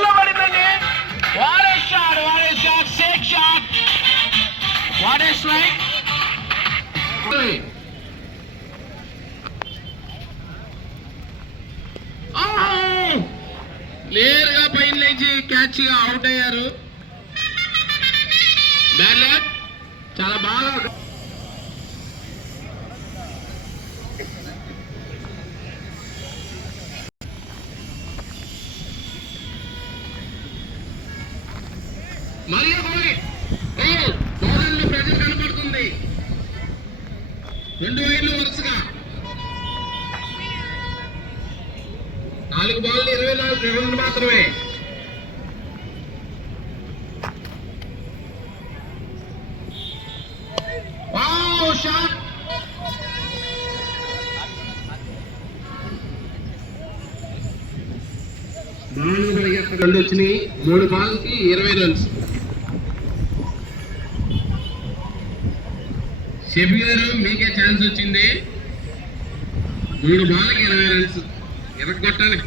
బాల్లో పడిందండి. What a shot, sake shot, what a strike. నేరుగా పైన లేచి క్యాచ్ గా అవుట్ అయ్యారు. బ్యాడ్ లక్, చాలా బాగా. మరియు బౌలర్లు ప్రెజర్ కనపడుతుంది. 2 వైర్లు వరుసగా 4 బాల్ 24 రన్లు మాత్రమే. షాట్, బాల్ వచ్చినాయి. 3 బాల్కి 20 రన్స్. షెఫీ గారు మీకే ఛాన్స్ వచ్చింది. 3 బాల్కి 20 రన్స్ ఎరగొట్టాలి.